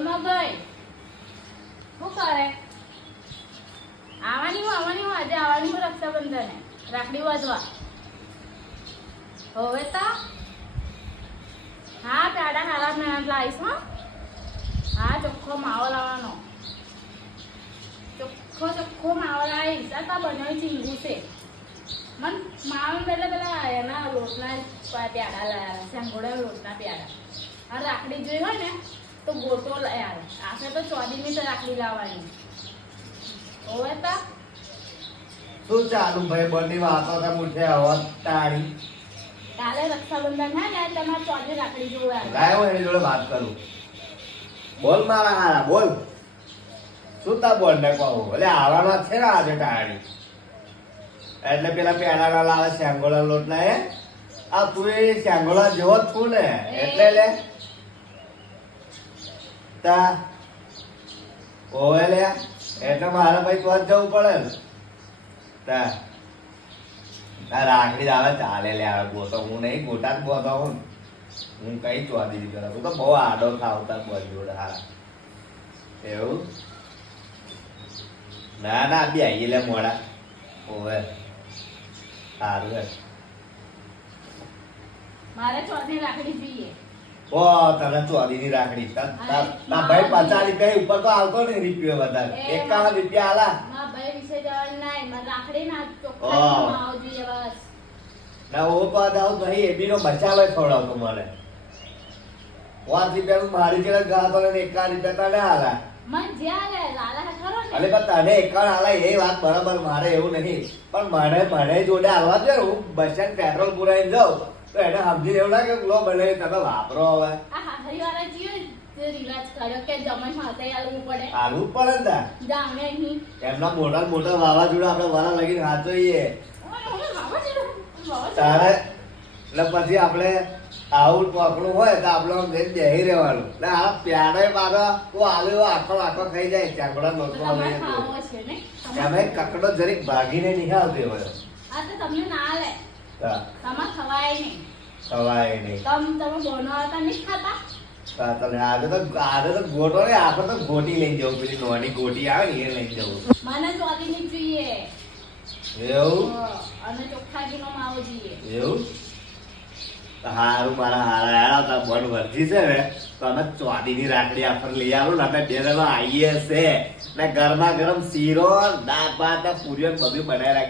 બોલમાં ગઈ શું કરે? આવવાની હું આજે આવવાની હું રક્ષાબંધને રાખડી બાંધવા. હવે તો હા પેડા હારા મહેનત લાવીશ. હા ચોખ્ખો માવો લાવવાનો, ચોખ્ખો માવો લાવીશ. આ બનાવી ચીંગું છે મન માવો એટલે પેલા એના લોટના પ્યાડા લાવ્યા, શેંગોડા લોટના પ્યાડા. આ રાખડી જોઈ હોય ને તો ગોટો યાર આપણે તો ચોદીની તો રાખડી લાવવાની. હવે તો શું ચાલુ ભાઈ બંને વાતો તો મુઠે અવાજ તાળી. કાલે રક્ષાબંધન હે ને તમારે ચોદી રાખડી જોવા લાયો એની જોડે વાત કરું. બોલ મારા હારા બોલ. શું તા બોલ ને કહું એટલે આવવાના છે ને આજે તાળી. એટલે પેલા પેડા લાવે શેંગોળા લોટના હે. આ તું એ શેંગોળા જેવો જ છું ને એટલે લે તા ઓવે લે એટલે મારે ભાઈ તો જવું પડે ને તા રાખડી આવે ચાલે લે આવે ગોતો હું નહીં ગોટા જ ગોતો હું કઈ ચોદી કરું તું તો બહુ આડો ખાવતા બોલ જોડે હારા એવું ના ના બી આવીએ લે મોડા ઓવે સારું હે મારે ચોદી રાખડી જોઈએ. ઓ તને ચોદીની રાખડી ના ભાઈ 50 રૂપિયા ઉપર તો આવતો ને રૂપિયો વધારે 51 રૂપિયા આલા ના ભાઈ વિશે જવાનું નહીં મને રાખડી ના ચોખ્ખા માવો જોઈએ બસ. ના ઓ તો આવ ભાઈ એબીનો મસાલો ખવડાવતો મને 5 રૂપિયા મારી જેવા ગાતો ને 51 રૂપિયા તને આલા મન જ્યાં લે લાલા હે ખરો ને અલે પણ તને 51 આલા એ વાત બરાબર મારે એવું નહીં પણ મને જોડે આવવા દે હું બસ સ્ટેન્ડ પેટ્રોલ પુરાઈને જાઉં તો એને સમજી એવું ના કે લો બને તમે વાપરો હવે આ હરિવાળા જીઓ જે રિવાજ કર્યો કે જમણ માથે આલવું પડે આલવું પડે ને તા જાણે અહીં એમના મોટા વાવાઝોડા આપણે વાળા લગીને હાચોઈએ તારે એટલે પછી આપણે આવું પકડું હોય તો આપણે આમ જઈને બેહી રહેવાનું એટલે આ પ્યાડો પાછો તું આલુ આખો ખાઈ જાય ચાંગડા નોટમાં તમે કકડો જરીક ભાગીને નિહાળતી હોય આ તો તમને ના લે તમારે ખવાય નહીં તમે બોનો હતા નહીં ખાતા આજે તો ગોટો ને આપણે તો ગોટી લઈ જવું પેલી નોની ગોટી આવે ને એ લઈ જવું મને ચોદી ની જોઈએ એવું અને ચોખ્ખાજીનો માવો જોઈએ એવું હારું મારા હારા આવતા બન વર્જી છે ને તો અમે ચોદીની રાખડી આપણે લઈ આવું ને આપણે બે જણા આવીએ છે ને ગરમા ગરમ શીરો દાળ ભાત પૂરીઓ બધું બનાવી રાખીએ.